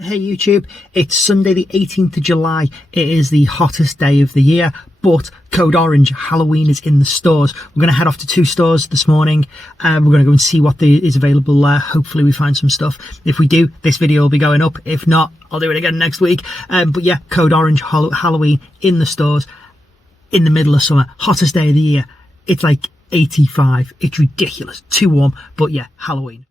Hey YouTube, it's Sunday the 18th of July. It is the hottest day of the year, but Code Orange Halloween is in the stores. We're going to head off to 2 stores this morning. We're going to go and see what is available there. Hopefully we find some stuff. If we do, this video will be going up. If not, I'll do it again next week. But yeah, Code Orange Halloween in the stores in the middle of summer. Hottest day of the year. It's like 85. It's ridiculous. Too warm. But yeah, Halloween.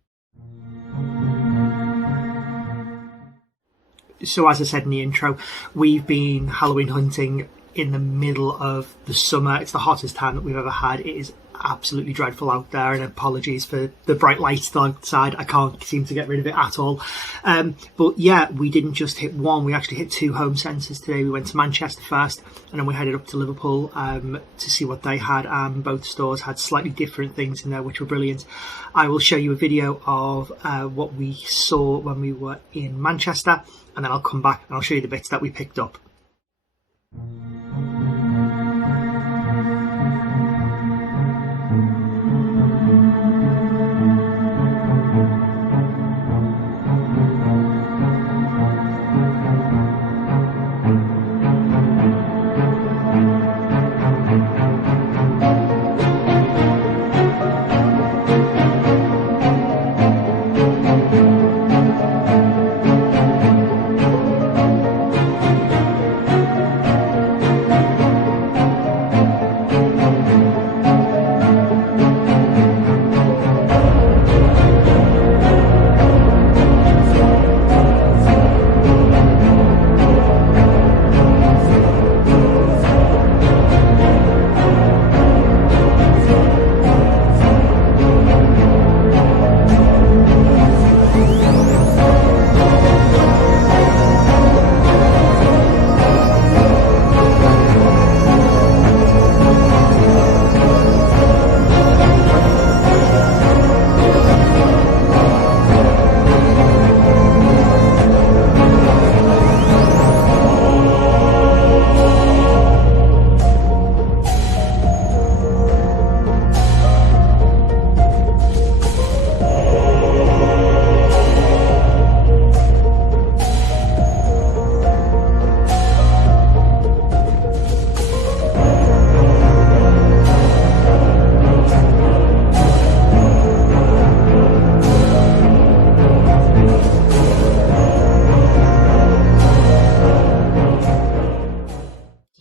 So as I said in the intro, we've been Halloween hunting in the middle of the summer. It's the hottest time that we've ever had. It is absolutely dreadful out there, and apologies for the bright lights still outside. I can't seem to get rid of it at all. But yeah, we didn't just hit one, we actually hit 2 home centres today. We went to Manchester first, and then we headed up to Liverpool to see what they had. Both stores had slightly different things in there, which were brilliant. I will show you a video of what we saw when we were in Manchester, and then I'll come back and I'll show you the bits that we picked up.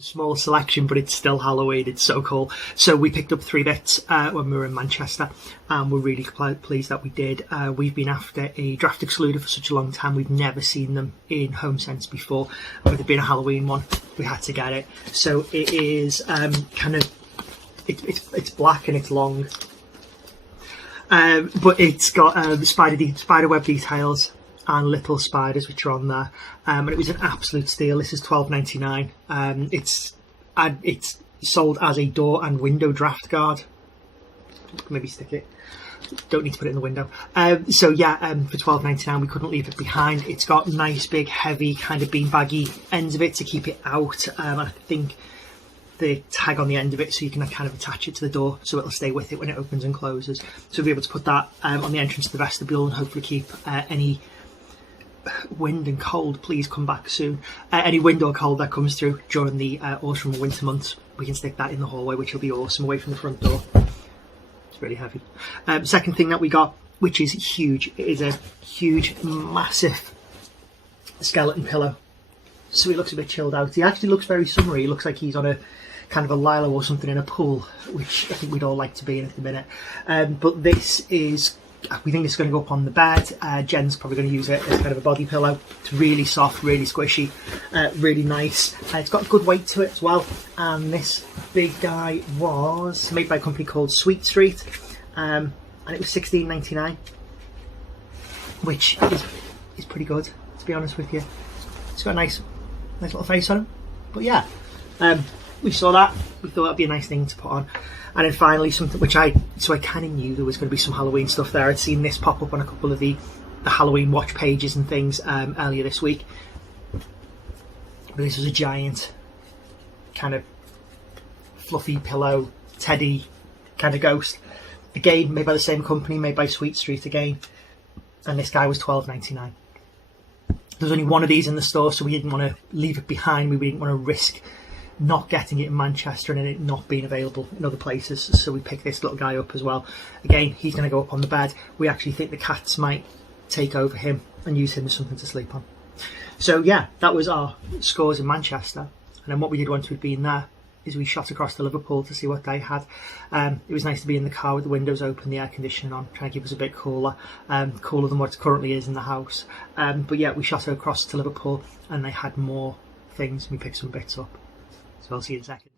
Small selection, but it's still Halloween. It's so cool. So we picked up 3 bits when we were in Manchester, and we're really pleased that we did. We've been after a draft excluder for such a long time. We've never seen them in home sense before, and with it being a Halloween one, we had to get it. So it is it's black and it's long, but it's got the spider web details and little spiders which are on there, and it was an absolute steal. This is $12.99. It's sold as a door and window draft guard. Maybe stick it. Don't need to put it in the window. So yeah, for $12.99 we couldn't leave it behind. It's got nice big heavy kind of beanbaggy ends of it to keep it out, and I think the tag on the end of it so you can kind of attach it to the door so it'll stay with it when it opens and closes. So we'll be able to put that on the entrance to the vestibule and hopefully keep any wind and cold, please come back soon. Any wind or cold that comes through during the autumn or winter months, we can stick that in the hallway, which will be awesome, away from the front door. It's really heavy. Second thing that we got, which is huge, it is a huge, massive skeleton pillow. So he looks a bit chilled out. He actually looks very summery. He looks like he's on a kind of a lilo or something in a pool, which I think we'd all like to be in at the minute. But this is, we think it's going to go up on the bed. Jen's probably going to use it as kind of a body pillow. It's really soft, really squishy, really nice. It's got good weight to it as well. And this big guy was made by a company called Sweet Street, and it was $16.99, which is pretty good, to be honest with you. It's got a nice little face on him. But yeah, we saw that. We thought that'd be a nice thing to put on. And then finally something which I kind of knew there was going to be some Halloween stuff there. I'd seen this pop up on a couple of the Halloween watch pages and things earlier this week. But this was a giant kind of fluffy pillow teddy kind of ghost. Again, made by the same company, made by Sweet Street again. And this guy was $12.99. There's only one of these in the store, so we didn't want to leave it behind. We didn't want to risk not getting it in Manchester and it not being available in other places. So we picked this little guy up as well. Again, he's going to go up on the bed. We actually think the cats might take over him and use him as something to sleep on. So yeah, that was our scores in Manchester. And then what we did once we'd been there is we shot across to Liverpool to see what they had. It was nice to be in the car with the windows open, the air conditioning on, trying to keep us a bit cooler, cooler than what it currently is in the house. But yeah, we shot across to Liverpool and they had more things and we picked some bits up. So I'll see you in a second.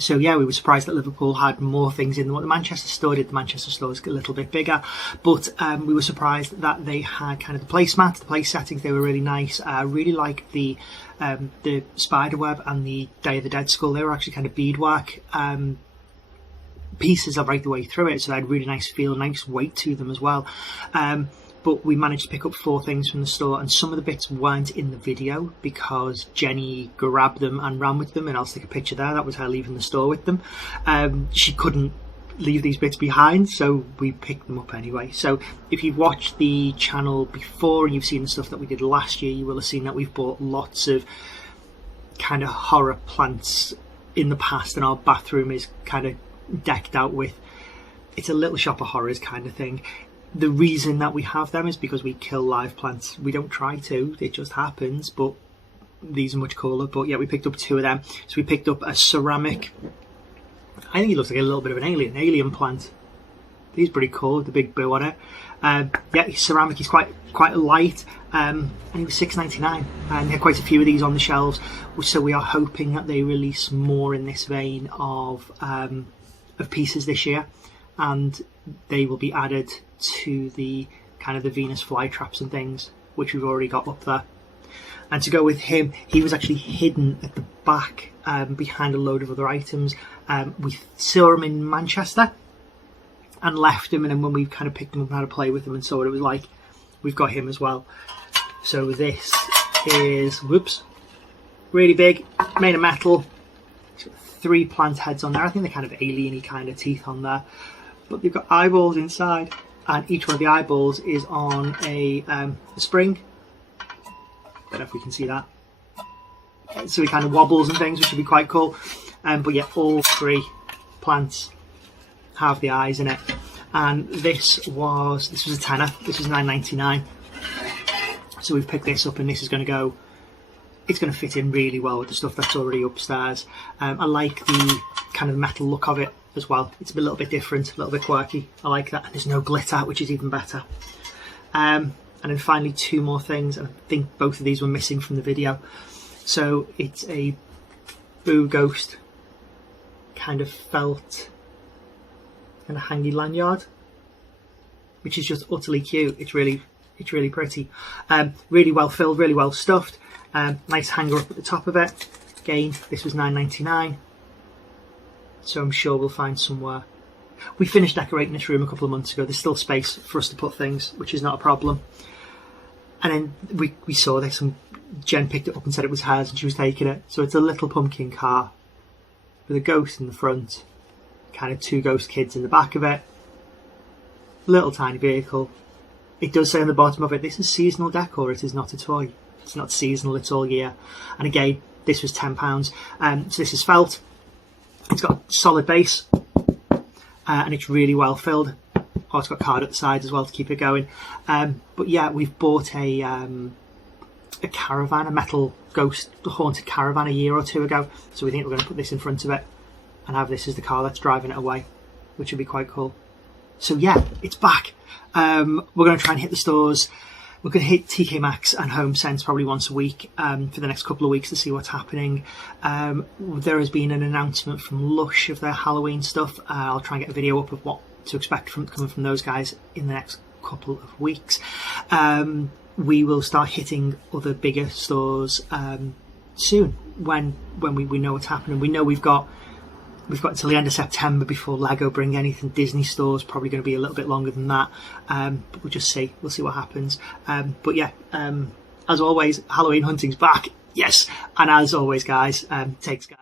So yeah, we were surprised that Liverpool had more things in than what the Manchester store did. The Manchester store is a little bit bigger, but we were surprised that they had kind of the placemats, the place settings. They were really nice. I really liked the spiderweb and the Day of the Dead skull. They were actually kind of beadwork pieces right the way through it, so they had really nice feel, nice weight to them as well. But we managed to pick up 4 things from the store, and some of the bits weren't in the video because Jenny grabbed them and ran with them, and I'll stick a picture there. That was her leaving the store with them. She couldn't leave these bits behind, so we picked them up anyway. So if you've watched the channel before and you've seen the stuff that we did last year, you will have seen that we've bought lots of kind of horror plants in the past, and our bathroom is kind of decked out with, it's a little shop of horrors kind of thing. The reason that we have them is because we kill live plants. We don't try to, it just happens, but these are much cooler. But yeah, we picked up 2 of them. So we picked up a ceramic, I think it looks like a little bit of an alien plant. He's pretty cool with the big bow on it. Yeah, he's ceramic, he's quite light, and he was $6.99, and there are quite a few of these on the shelves, so we are hoping that they release more in this vein of pieces this year, and they will be added to the kind of the Venus flytraps and things which we've already got up there. And to go with him, he was actually hidden at the back behind a load of other items. We saw him in Manchester and left him, and then when we kind of picked him up and had to play with him and saw what it was like, we've got him as well. So this is, whoops, really big, made of metal. 3 plant heads on there. I think they're kind of alien-y kind of teeth on there, but they've got eyeballs inside, and each one of the eyeballs is on a spring. Don't know if we can see that. So he kind of wobbles and things, which would be quite cool. But yeah, all 3 plants have the eyes in it. And this was a tenner. This was $9.99. So we've picked this up, and this is going to go. It's going to fit in really well with the stuff that's already upstairs. I like the kind of metal look of it as well. It's a little bit different, a little bit quirky. I like that. And there's no glitter, which is even better. And then finally 2 more things, and I think both of these were missing from the video. So it's a Boo Ghost kind of felt kind of hangy lanyard, which is just utterly cute. It's really pretty. Really well filled, really well stuffed. Nice hanger up at the top of it. Again, this was £9.99, so I'm sure we'll find somewhere. We finished decorating this room a couple of months ago. There's still space for us to put things, which is not a problem. And then we saw this, and Jen picked it up and said it was hers and she was taking it. So it's a little pumpkin car with a ghost in the front, kind of 2 ghost kids in the back of it. Little tiny vehicle. It does say on the bottom of it, this is seasonal decor, it is not a toy. It's not seasonal, it's all year. And again, this was £10. So this is felt. It's got a solid base, and it's really well filled. Oh, it's got card at the side as well to keep it going. But yeah, we've bought a caravan, a metal ghost haunted caravan a year or 2 ago. So we think we're going to put this in front of it and have this as the car that's driving it away, which would be quite cool. So yeah, it's back. We're going to try and hit the stores. We're going to hit TK Maxx and Home Sense probably once a week for the next couple of weeks to see what's happening. There has been an announcement from Lush of their Halloween stuff. I'll try and get a video up of what to expect coming from those guys in the next couple of weeks. We will start hitting other bigger stores soon when we know what's happening. We know we've got until the end of September before Lego bring anything. Disney stores probably going to be a little bit longer than that, but we'll just see. We'll see what happens. But yeah, as always, Halloween hunting's back. Yes, and as always, guys, take care.